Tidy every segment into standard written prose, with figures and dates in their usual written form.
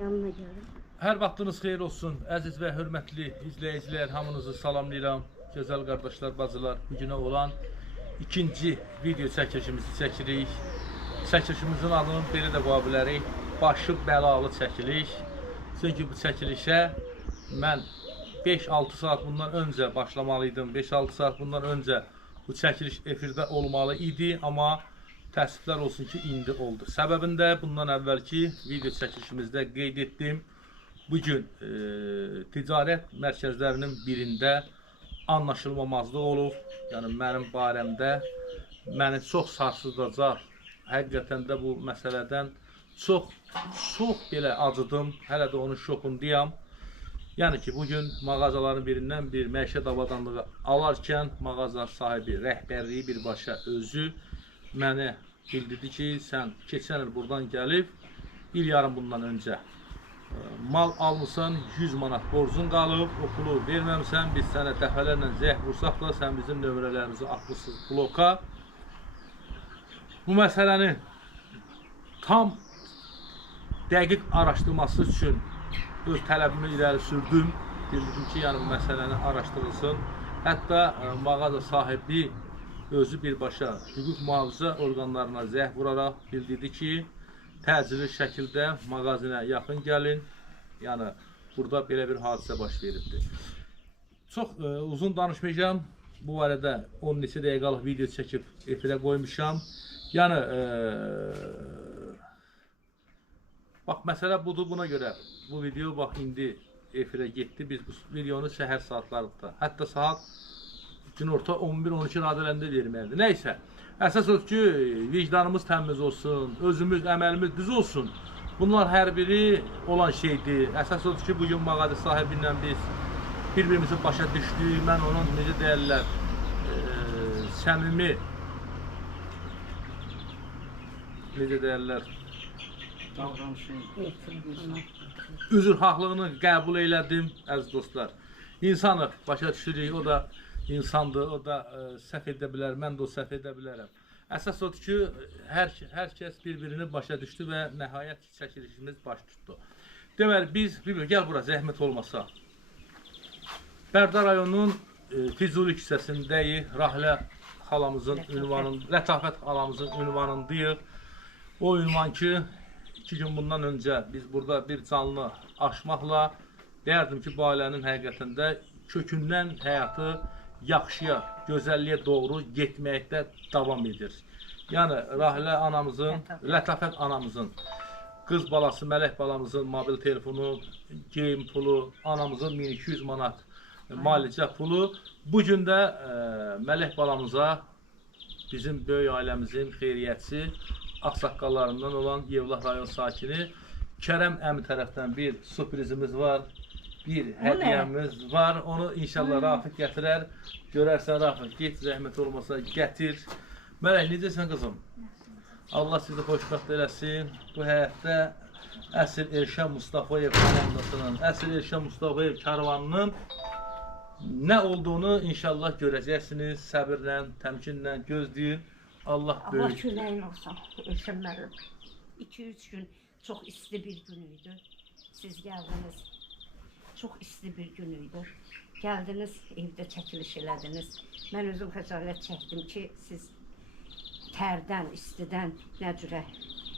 yanına gəldim. Hər vaxtınız xeyir olsun, əziz və hörmətli izləyicilər, hamınızı salamlayıram. Gözəl qardaşlar, bacılar, bugünə olan ikinci video çəkilişimizi çəkirik. Çəkilişimizin adını belə də qoya bilərik, başı bəlalı çəkiliş. Çünki bu çəkilişə mən 5-6 saat bundan öncə başlamalıydım. 5-6 saat bundan öncə bu çəkiliş efirdə olmalı idi, amma təəssüflər olsun ki, indi oldu. Səbəbində bundan əvvəlki video çəkilişimizdə qeyd etdim. Bugün ticarət mərkəzlərinin birində anlaşılmamazlıq olub. Yəni mənim barəmdə məni çox sarsıdacaq. Həqiqətən də bu məsələdən çox belə acıdım. Hələ də onun şokundayam. Yəni ki, bugün mağazaların birindən bir məişət avadanlığı alarkən mağaza sahibi, rəhbərliyi birbaşa özü mənə bildirdi ki, sən keçən il buradan gəlib, il yarım bundan öncə mal almışsan, 100 manat borcun qalıb, o pulu verməmsən, biz sənə dəfələrlə zəh vursaq da, sən bizim nömrələrimizi atmışsınız bloka. Bu məsələnin tam dəqiq araşdırması üçün öz tələbimi irəli sürdüm. Bildirdim ki, yəni bu məsələni araşdırılsın. Hətta mağaza sahibi özü birbaşa hüquq mühafizə orqanlarına zəh vuraraq bildirdi ki, təcili şəkildə mağazinə yaxın gəlin. Yəni, burada belə bir hadisə baş veribdir. Çox uzun danışmayacağım. Bu barədə 10 neçə dəqiqəlik video çəkib efirə qoymuşam. Yəni, bax, məsələ budur, buna görə bu video bax, indi efirə getdi. Biz bu videonu səhər saatlarında, hətta saat günorta 11-12 radələrində verməkdir. Nəysə, əsas odur ki, vicdanımız təmiz olsun, özümüz, əməlimiz düz olsun. Bunlar hər biri olan şeydir. Əsas odur ki, bugün mağaza sahibi ilə biz bir-birimizi başa düşdük. Mən onun necə deyərlər, səmimi, necə deyərlər, üzrxahlığını qəbul elədim, əziz dostlar. İnsanı başa düşürük, o da insandır, o da səhv edə bilər, mən də o səhv edə bilərəm. Əsas odur ki, hər kəs bir-birini başa düşdü və nəhayət çəkilişimiz baş tutdu. Deməli, biz, gəl bura, zəhmət olmasa, Bərdə rayonunun Füzuli küçəsindəyik, Rahlə xalamızın ünvanında, Lətafət xalamızın ünvanındayıq. O ünvan ki, 2 gün bundan öncə biz burada bir canlı aşmaqla deyərdim ki, bu ailənin həqiqətində kökündən həyatı yaxşıya, gözəlliyə doğru getməkdə davam edir. Yəni, Rahlə anamızın, Lətafət anamızın, qız balası, mələk balamızın mobil telefonu, geyim pulu, anamızın 1200 manat malicə pulu. Bugün də mələk balamıza bizim böyük ailəmizin xeyriyyətçi, ağsaqqallarından olan Yevlax rayon sakini Kərəm əmi tərəfdən bir sürprizimiz var, bir hədiyyəmiz var. Onu inşallah Rafiq gətirər. Görərsən Rafiq, get, zəhmət olmasa gətir. Mələk, necəsən qızım? Allah sizi xoşbəxt eləsin. Bu həyətdə Əsr Elşən Mustafayev komandasının, Əsr Elşən Mustafayev karvanının nə olduğunu inşallah görəcəksiniz. Səbirlə, təmkinlə gözləyin. Allah böyük. Allah köləyin olsun, Elşən müəllim. 2-3 gün çox isti bir gün idi. Siz gəldiniz. Çox isti bir gün idi. Gəldiniz, evdə çəkiliş elədiniz. Mən özüm xəcalət çəkdim ki, siz tərdən, istidən nə cürə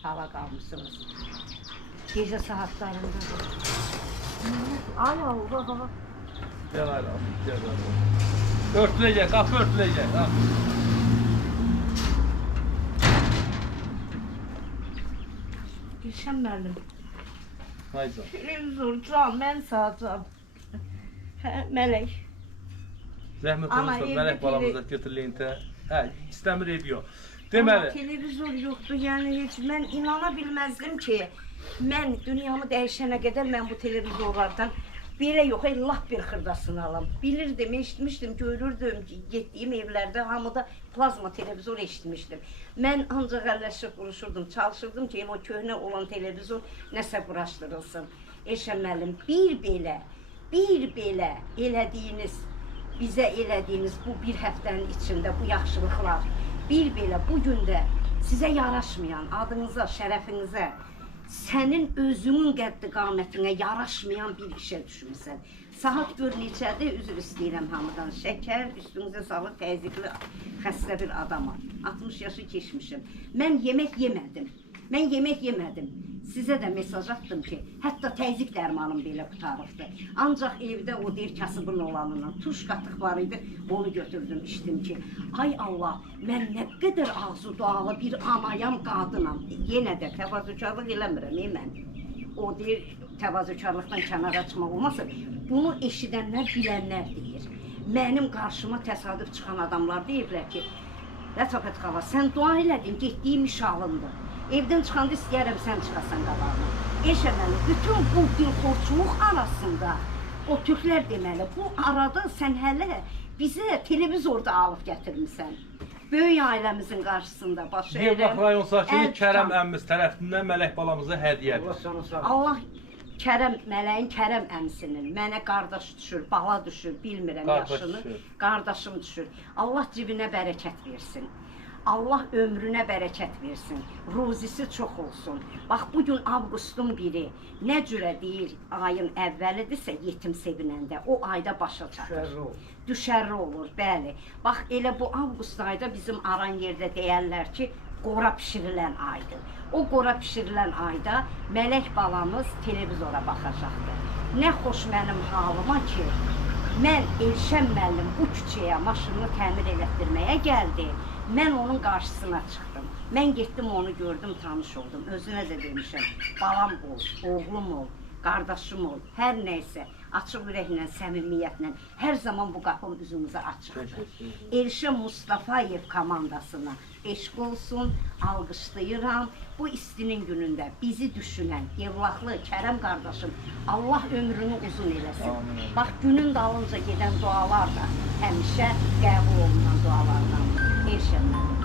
hala qalmışsınız. Gecə saatlarında. Ay Allah. Gel hala, gel hala. Örtüləcək, qapı örtüləcək. Elşən müəllim. Haycan. Televizorcan, mən sağacam. Hə, Mələk. Zəhmət olursa, mələk balamıza götürləyin tə. Hə, istəmir ev yox. Deməli. Amma televizor yoxdur, yəni heç mən inana bilməzdim ki, mən dünyamı dəyişənə qədər mən bu televizorlardan belə yox, lap bir xırdasını alam. Bilirdim, eşitmişdim, görürdüm, getdiyim evlərdə hamıda plazma televizor eşitmişdim. Mən ancaq əlləşib vuruşurdum, çalışırdım ki, o köhnə olan televizor nəsə quraşdırılsın. Elşən müəllim, bir belə elədiyiniz, bizə elədiyiniz bu bir həftənin içində bu yaxşılıqlar, bir belə bugün də sizə yaraşmayan adınıza, şərəfinizə, Sənin özünün qəddi-qamətinə yaraşmayan bir işə düşmüsən. Saat gör neçədir, üzr istəyirəm hamıdan. Şəkər üstünüzə salıb təzyiqli xəstə bir adamam. 60 yaşı keçmişim. Mən yemək yemədim. Sizə də mesaj atdım ki, hətta təzyiq dərmanım belə qutarıbdı. Ancaq evdə o deyir kasıbın olanından tuş qatıq var idi, onu götürdüm, içdim ki, ay Allah, mən nə qədər ağzı dualı bir anayam, qadınam. Yenə də təvazökarlıq eləmirəm, mən. O deyir, təvazökarlıqdan kənara çıxmaq olmasa, bunu eşidənlər, bilənlər deyir. Mənim qarşıma təsadüf çıxan adamlar deyiblər ki, Lətafət xala, sən dua elədin, getdiyim iş alındı. Evdən çıxanda istəyərəm sən çıxasan qabağına. Eşəməli, bütün bu dilxorçuluq arasında o türklər deməli, bu arada sən hələ bizə televizorda alıb gətirmisən. Böyük ailəmizin qarşısında baş əyirəm. Yevlax rayon sakini Kərəm əmmiz tərəfindən Mələk balamıza hədiyyədir. Allah Kərəm, Mələyin Kərəm əmsinin mənə qardaş düşür, bala düşür, bilmirəm yaşını. Qardaşım düşür. Allah cibinə bərəkət versin. Allah ömrünə bərəkət versin, ruzisi çox olsun. Bax, bugün avqustun 1-i, nə cürə deyir, ayın əvvəlidirsə yetim sevinəndə, o ayda başa çatır. Düşərli olur, bəli. Bax, elə bu avqust ayda bizim aran yerdə deyərlər ki, qora pişirilən aydır. O qora pişirilən ayda Mələk balamız televizora baxacaqdır. Nə xoş mənim halıma ki, mən Elşən müəllim bu küçəyə maşınını təmir elətdirməyə gəldi. Mən onun qarşısına çıxdım. Mən getdim, onu gördüm, tanış oldum. Özünə də demişəm, balam ol, oğlum ol, qardaşım ol, hər nəysə, açıq ürəklə, səmimiyyətlə, hər zaman bu qapım üzümüzə açıqdır. Elşən Mustafayev komandasına eşq olsun, alqışlayıram. Bu istinin günündə bizi düşünən, Yevlaxlı, Kərəm qardaşım, Allah ömrünü uzun eləsin. Bax, günün dalınca gedən dualar da həmişə qəbul olunan dualardan.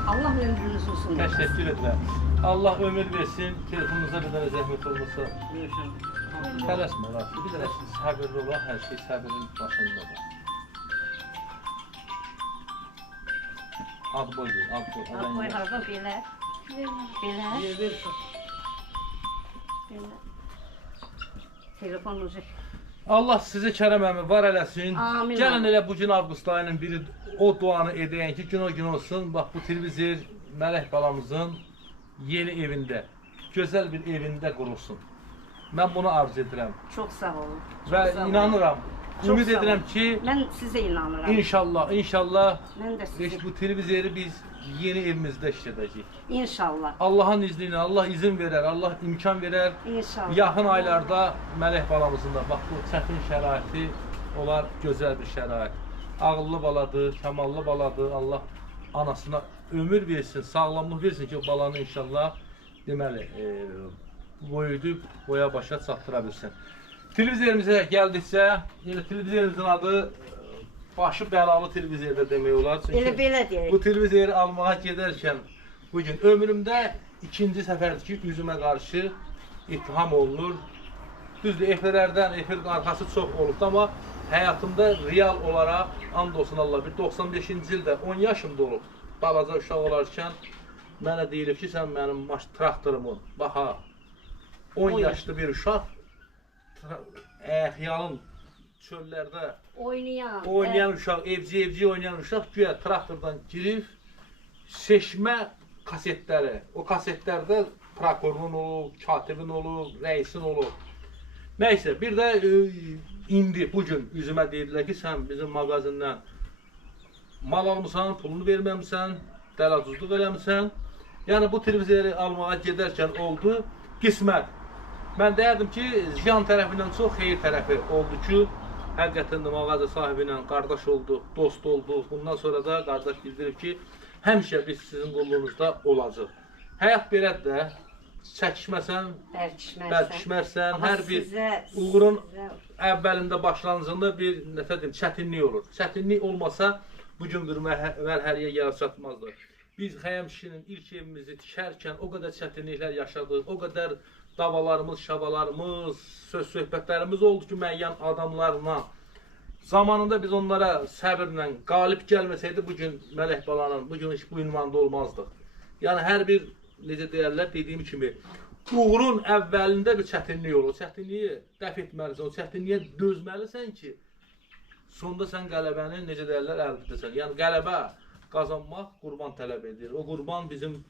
Allah ömrünüz uzun eləsin. Təşəkkür edirəm. Allah ömür versin, telefonunuza bir dənə zəhmət olmasa. Tələsmə, Rafi. Bir dənə səbirli olaq, hər şey səbirin başındadır. Ad boy deyil, ad boy. Ad boy harada belə? Belə? Belə. Telefonunuzu. Allah sizi Kərəm əmi var eləsin. Amin. Gəlin elə bugün avqust ayının biri o duanı edəyən ki, gün o gün olsun. Bax, bu televizor Mələk balamızın yeni evində, gözəl bir evində qurulsun. Mən bunu arzu edirəm. Çox sağ olun. Və inanıram, ümid edirəm ki, mən sizə inanıram. İnşallah Mən də sizə. bu televizoru biz yeni evimizdə işlədəcəyik. İnşallah. Allahın izni ilə, Allah izin verər, Allah imkan verər. İnşallah. Yaxın aylarda Mələk balamızın da bax bu çətin şəraiti olar gözəl bir şərait. Ağıllı baladır, kəmallı baladır. Allah anasına ömür versin, sağlamlıq versin ki, o balanı inşallah deməli boyudub, boya başa çatdıra bilsin. Televizorumuza gəldikcə, elə televizorumuzun adı başı bəlalı televizorda demək olar. Elə belə deyək. Bu televizoru almağa gedərkən bugün ömrümdə ikinci səfərdir ki, üzümə qarşı ittiham olunur. Düzdür, efirlərdən, efir arxası çox olubdu, amma həyatımda real olaraq, and olsun Allah, bir 95-ci ildə 10 yaşımda olub. Balaca uşaq olarkən mənə deyilib ki, sən mənim traktorumun, baxa, 10 yaşlı bir uşaq, əxyalın çöllərdə oynayan uşaq, evci oynayan uşaq güya traktordan girib, seçmə kasetləri, o kasetlərdə prokurorun olub, katibin olub, rəisin olub. Nəysə, bir də indi, bugün üzümə deyirlər ki, sən bizim mağazindən mal almışsan, pulunu verməmişsən, dəlacuzluq eləmişsən. Yəni, bu televizoru almağa gedərkən oldu, qismət. Mən deyərdim ki, ziyan tərəfindən çox xeyir tərəfi oldu ki, həqiqətən də mağaza sahibi ilə qardaş olduq, dost olduq. Bundan sonra da qardaş bildirib ki, həmişə biz sizin qulluğunuzda olacaq. Həyat belədir də, çəkişməsən, bərkişmərsən, hər bir uğurun əvvəlində, başlanğıcında bir çətinlik olur. Çətinlik olmasa, bugün bir mərhələyə gəlib çatmazdı. Biz Xəyam kişinin ilk evimizi tikərkən o qədər çətinliklər yaşadıq, o qədər davalarımız, şabalarımız, söz-söhbətlərimiz oldu ki, müəyyən adamlarla. Zamanında biz onlara səbirlə qalib gəlməsəydi, bugün Mələk balanın, bugün heç bu ünvanda olmazdıq. Yəni, hər bir, necə deyərlər, dediyim kimi, uğurun əvvəlində bir çətinlik olur. O çətinliyi dəf etməlisən, o çətinliyə dözməlisən ki, sonda sən qələbəni necə deyirlər əldə edəsən. Yəni qələbə qazanmaq qurban tələb edir. O qurban bizim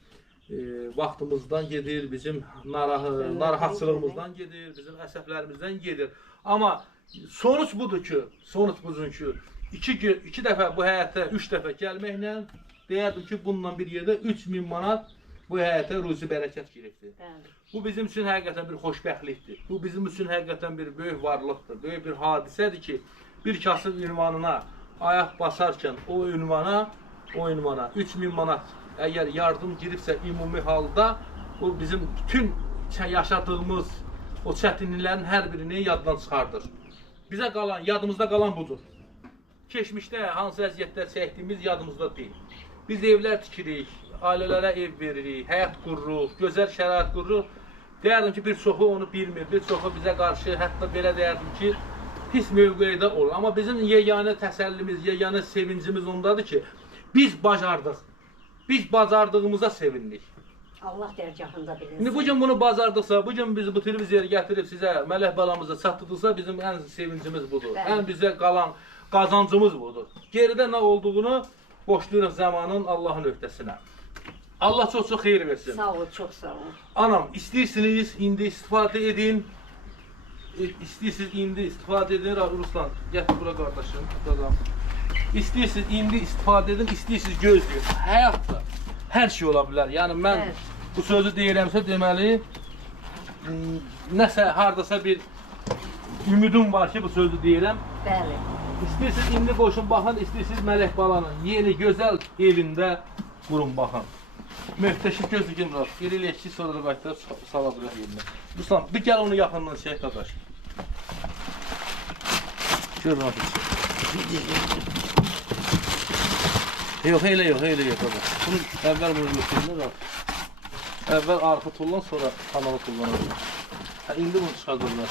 vaxtımızdan gedir, bizim narahatçılığımızdan gedir, bizim əsəblərimizdən gedir. Amma sonuç budur ki, iki dəfə bu həyətə, 3 dəfə gəlməklə deyərdim ki, bununla bir yerdə 3000 manat bu həyətə ruzi bərəkət giribdir. Bu bizim üçün həqiqətən bir xoşbəxtlikdir. Bu bizim üçün həqiqətən bir böyük varlıqdır, böyük bir hadisədir ki, bir kasıb ünvanına ayaq basarkən o ünvana 3000 manat əgər yardım giribsə ümumi halda, o bizim bütün yaşadığımız o çətinliklərin hər birini yaddan çıxardır. Bizə qalan, yadımızda qalan budur. Keçmişdə hansı əziyyətlər çəkdiyimiz yadımızda deyil. Biz evlər tikirik, ailələrə ev veririk, həyat qururuq, gözəl şərait qururuq. Deyərdim ki, bir çoxu onu bilmir, bir çoxu bizə qarşı, hətta belə deyərdim ki, pis mövqedə olur. Amma bizim yeganə təsəllimiz, yeganə sevincimiz ondadır ki, biz bacardıq. Biz bacardığımıza sevindik. Allah dərgahında bilinsin. İndi bugün bunu bacardıqsa, bugün biz bu televiziyaya gətirib sizə mələk balamıza çatdırdıqsa, bizim ən sevincimiz budur. Bəli. Ən bizə qalan qazancımız budur. Geridə nə olduğunu boşlayırıq zamanın Allahın öhdəsinə. Allah çox-çox xeyir versin. Sağ ol, çox sağ ol. Anam, istəyirsiniz, indi istifadə edin. İstəyirsiniz, indi istifadə edin. Ruslan, gətir bura qardaşım. İstəyirsiniz, indi istifadə edin, istəyirsiniz gözləyin. Həyatda hər şey ola bilər. Yəni mən bu sözü deyirəmsə deməli, nəsə, hardasa bir ümidim var ki, bu sözü deyirəm. Bəli. İstəyirsiniz, indi qoşun baxın, istəyirsiniz Mələk Balanın yeni, gözəl evində qurun baxın. Möhtəşəm gözlüküm var. Bir il eşki sonra da qayıtlarıb sala bıraq yerinə. Ruslan, bir gəl onu yaxından çək, qardaş. Gör nasıl çək. Yox, elə yox, qardaş. Bunu əvvəl bunu götürürlər. Əvvəl arxa tullan, sonra kanalı tullanır. İndi bunu çıxardırlar.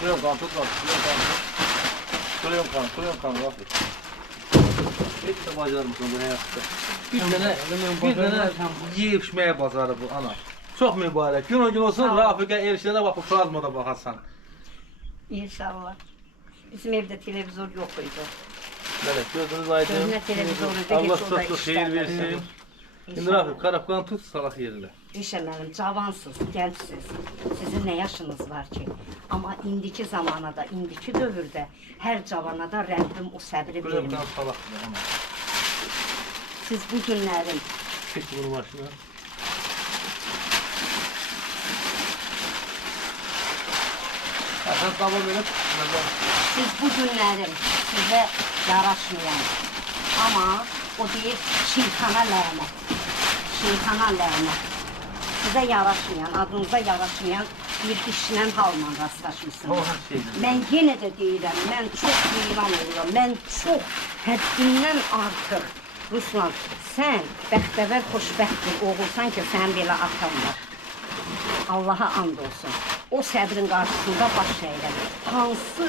Şuraya kan, tut lan, şuraya kan, bak. Hiç de bacarmışsın bu hayatta. Bir dənə yeyib içməyə bacarı bu, ana. Çox mübarək. Gün o gün olsun, Rafiqə erişənə bax, bu plazmada baxarsan. İnşallah. Bizim evdə televizor yox idi. Bəli, gözünüz aydın. Gözünə televizor idi, Allah heç orada çox xeyir versin. İndi Rafiq, qarabqanı tut, salaq yerinə. İşə mənim, cavansınız, gəncsiniz. Sizin nə yaşınız var ki? Amma indiki zamanada, indiki dövrdə hər cavanada Rəbbim o səbri vermir. Qarabqanı salaq yerinə. Siz bu günlərin Çək bunu başına. Sən qaba verib, siz bu günlərin sizə yaraşmayan, amma o deyir şeytana lənət, şeytana lənət. Sizə yaraşmayan, adınıza yaraşmayan bir işlə halla rastlaşmışsınız. Mən yenə də deyirəm, mən çox heyran oluram, mən çox həddindən artıq. Ruslan, sən bəxtəvər, xoşbəxt bir oğulsan ki, sən belə atan var. Allaha and olsun. O səbrin qarşısında baş əyirəm. Hansı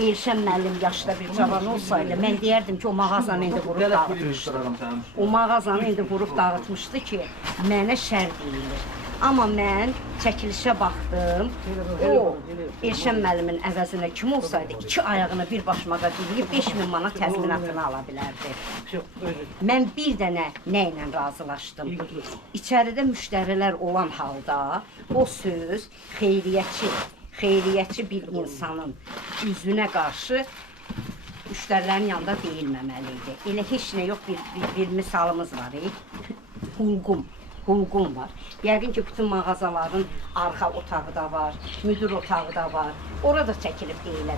Elşən müəllim yaşda bir cavan olsaydı, mən deyərdim ki, o mağazanı indi vurub dağıtmışdı. O mağazanı indi vurub dağıtmışdı ki, mənə şər deyilir. Amma mən çəkilişə baxdım, o Elşən müəllimin əvəzinə kim olsaydı, 2 ayağını bir başmağa deyib 5000 manat təzminatını ala bilərdi. Mən bir dənə nə ilə razılaşdım? İçəridə müştərilər olan halda o söz xeyriyyətçi bir insanın üzünə qarşı müştərilərin yanında deyilməməli idi. Elə heç nə yox, bir misalımız var. Hulqum var. Yəqin ki, bütün mağazaların arxa otağı da var, müdür otağı da var. Orada çəkilib deyilə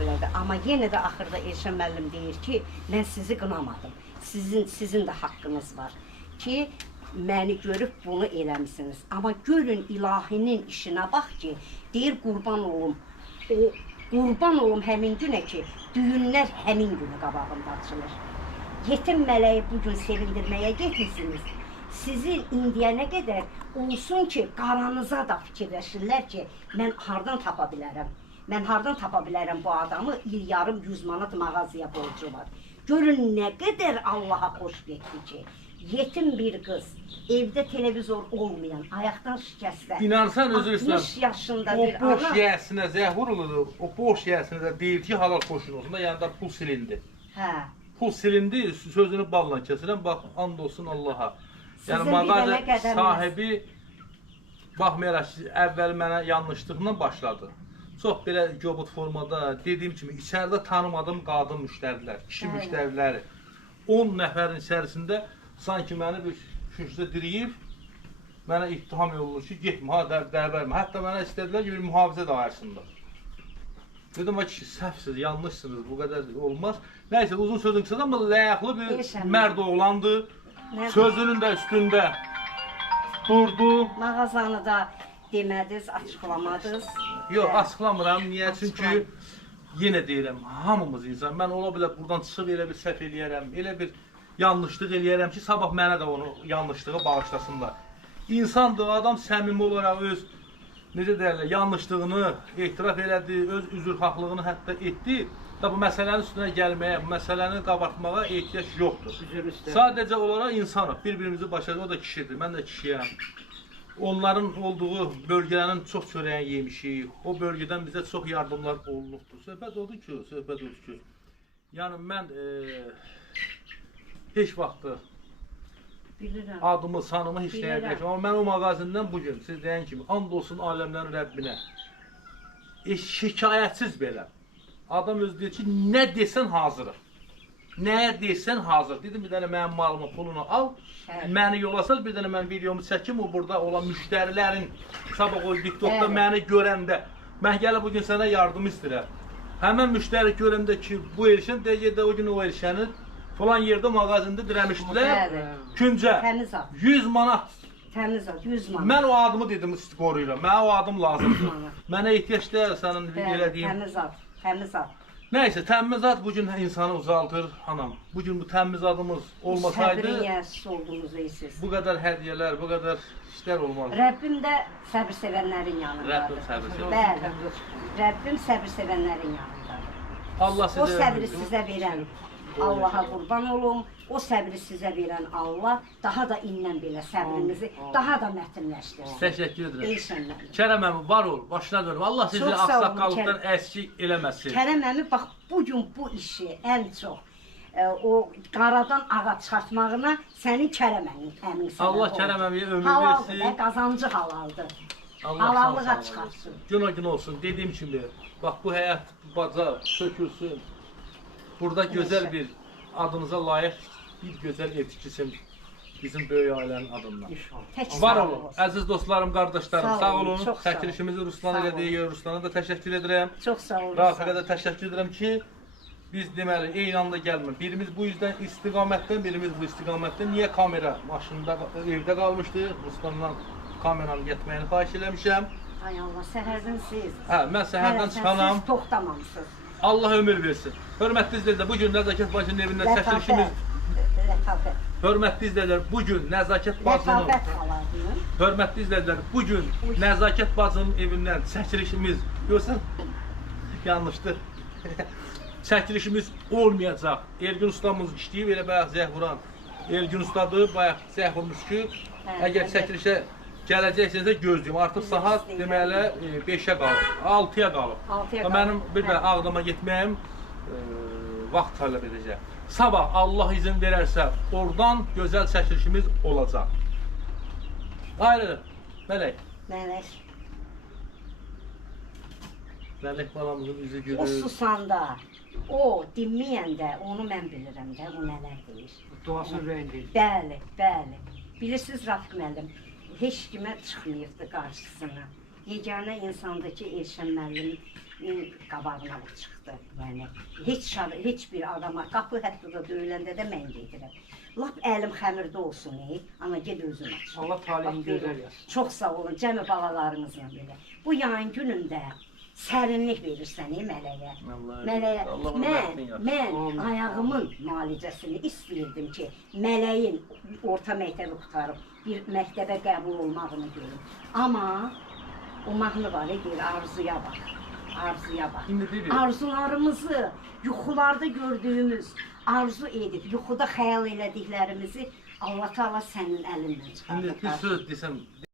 bilərdi. Amma yenə də axırda Elşən müəllim deyir ki, mən sizi qınamadım. Sizin də haqqınız var ki, məni görüb bunu eləmişsiniz. Amma görün ilahinin işinə bax ki, deyir qurban olum. Qurban olum həmin günə ki, düyünlər həmin günü qabağında açılır. Yetim mələyi bugün sevindirməyə getmişsiniz. Sizin indiyənə qədər olsun ki, qaranıza da fikirləşirlər ki, mən hardan tapa bilərəm? Mən hardan tapa bilərəm bu adamı? İl yarım 100 manat mağazaya borcu var. Görün nə qədər Allaha xoş getdi ki, yetim bir qız, evdə televizor olmayan, ayaqdan şikəstə, İnansan özü 60 yaşında o bir boş ana. yiyəsinə zəh vurulur, o boş yiyəsinə də deyir ki, halal xoşun olsun da yanında pul silindi. Hə. Pul silindi, sözünü balla kəsirəm, bax, and olsun Allaha. Sizin Yəni bir mağaza dənə qədəminiz. sahibi baxmayaraq ki, əvvəl mənə yanlışlıqla başladı. Çox belə göbut formada, dediyim kimi, içəridə tanımadığım qadın müştərilər, kişi Bəli. müştəriləri 10 nəfərin içərisində sanki məni bir kürsüdə diriyib, mənə ittiham olunur ki, getmə, ha, dərbərmə. Hətta mənə istədilər ki, bir mühafizə dairəsində. Dedim, ay kişi, səhvsiz, yanlışsınız, bu qədər olmaz. Nəysə, uzun sözün qısa, amma ləyaqlı bir Deyirsən, mərd oğlandı. Nə- Sözünün də üstündə durdu. Mağazanı da demədiniz, açıqlamadınız. Yox, Hə. açıqlamıram. Niyə? Çünki yenə deyirəm, hamımız insan. Mən ola bilər buradan çıxıb elə bir səhv eləyərəm, elə bir yanlışlıq eləyərəm ki, sabah mənə də onu yanlışlığı bağışlasınlar. İnsandır, adam səmimi olaraq öz necə deyirlər, yanlışlığını etiraf elədi, öz üzrxahlığını hətta etdi. Da bu məsələnin üstünə gəlməyə, bu məsələni qabartmağa ehtiyac yoxdur. Sadəcə olaraq insanıq, bir-birimizi başarır, o da kişidir, mən də kişiyəm. Onların olduğu bölgələrin çox çörəyin yemişik, o bölgədən bizə çox yardımlar olunubdur. Söhbət odur ki, yəni mən heç vaxtı Bilirəm. adımı, sanımı heç nəyə Bilirəm. dəyişməm. Amma mən o mağazindən bugün, siz deyən kimi, and olsun aləmlərin Rəbbinə, şikayətsiz belə. Adam öz deyir ki, nə desən hazırıq. Nəyə desən hazır. Dedim, bir dənə mənim malımı, pulunu al, məni yola sal, bir dənə mən videomu çəkim, o burada olan müştərilərin, sabah o TikTokda məni görəndə, mən gəlib bugün sənə yardım istəyirəm. Həmən müştəri görəndə ki, bu erişən, deyəcək o gün o erişəni falan yerdə mağazində dirəmişdilər, küncə, Təmiz ad. 100 manat. Təmiz ad, 100 manat. Mən o adımı dedim, qoruyuram, mənə o adım lazımdır. Mənə ehtiyac deyil sənin elədiyim. Təmiz ad, təmiz ad. Nəysə, təmiz ad bugün insanı uzaldır, anam. Bugün bu təmiz adımız olmasaydı, Səbrin yəsiz olduğunuzu deyirsiz. bu qədər hədiyyələr, bu qədər işlər olmazdı. Rəbbim də səbir sevənlərin yanındadır. Rəbbim səbir sevən. Bəli. Rəbbim səbir sevənlərin yanındadır. Allah O sizə səbri sizə verən Allaha qurban olum. O səbri sizə verən Allah daha da indən belə səbrinizi daha da mətinləşdirsin. təşəkkür edirəm. İnşallah. Kərəm əmi, var ol, başına dönüm. Allah sizi Çox sağ olun, ağsaqqallıqdan əskik eləməsin. Kərəm əmi bax bugün bu işi ən çox o qaradan ağa çıxartmağına sənin Kərəm əmin səbəb Allah oldu. Kərəm əmiyə ömür Halaldır versin. və qazancı halaldır. Allah Halallığa sağ olsun. çıxartsın. Gün olsun, dediyim kimi, bax bu həyat baca sökülsün. Burada gözəl bir adınıza layiq bir gözəl ev tikilsin bizim böyük ailənin adından. Tək Var sağ olun, olun. əziz dostlarım, qardaşlarım, Sağ sağ olun, olun. çox sağ olun. Çəkilişimizi Ruslan Sağ ilə olun. deyir, Ruslana da təşəkkür edirəm. Çox sağ olun. Rafiqə də təşəkkür edirəm ki, biz deməli eyni anda gəlmir. Birimiz bu yüzden istiqamətdən, birimiz bu istiqamətdən. Niyə kamera maşında, evdə qalmışdı? Ruslandan kameranın getməyini xahiş eləmişəm. Ay Allah, səhərdən siz. Hə, mən səhərdən çıxanam. Siz toxtamamışsınız. Allah ömür versin. Hörmətli izləyicilər, bu gün Nəzakət bacının evindən çəkilişimiz. Lətafət. Hörmətli izləyicilər, bu gün Nəzakət bacının Lətafət haladıyım. Hörmətli izləyicilər, bu gün Nəzakət bacının evindən çəkilişimiz, görsən, yanlışdır. Çəkilişimiz olmayacaq. Elgün ustamız işləyib, elə bayaq zəh vuran Elgün ustadır, bayaq zəh vurmuş ki, əgər çəkilişə gələcəksinizsə gözləyim. Artıq saat deməli 5-ə qalıb, 6-ya qalıb. Mənim bir də Ağdama getməyim vaxt tələb edəcək. Sabah Allah izin verərsə, oradan gözəl çəkilişimiz olacaq. Ayrı, Mələk. Mələk. Mələk balamızın üzü gülür. O susanda, o dinməyəndə onu mən bilirəm də, o nələr deyir. Duasının rəyində. Bəli, bəli. Bilirsiniz Rafiq müəllim, heç kimə çıxmayıbdı qarşısına. Yeganə insanda ki, Elşən müəllimin qabağına o çıxdı. Yəni, heç bir adama, qapı hətta da döyüləndə də mən gedirəm. Lap əlim xəmirdə olsun, ana ged özün aç. Allah talihini gözəl yazsın. Çox sağ olun, cəmi balalarımızla belə. Bu yayın günündə sərinlik verirsən mələyə. Allah Mələyə. Allah onu versin ya. Mən ayağımın müalicəsini istəyirdim ki, mələyin orta məktəbi qutarıb bir məktəbə qəbul olmağını görüm. Amma o mahnı var, deyir, arzuya bax. Arzuya bax. İndi deyir. Arzularımızı yuxularda gördüyümüz, arzu edib yuxuda xəyal elədiklərimizi Allah Taala sənin əlindən çıxardır. İndi bir söz desəm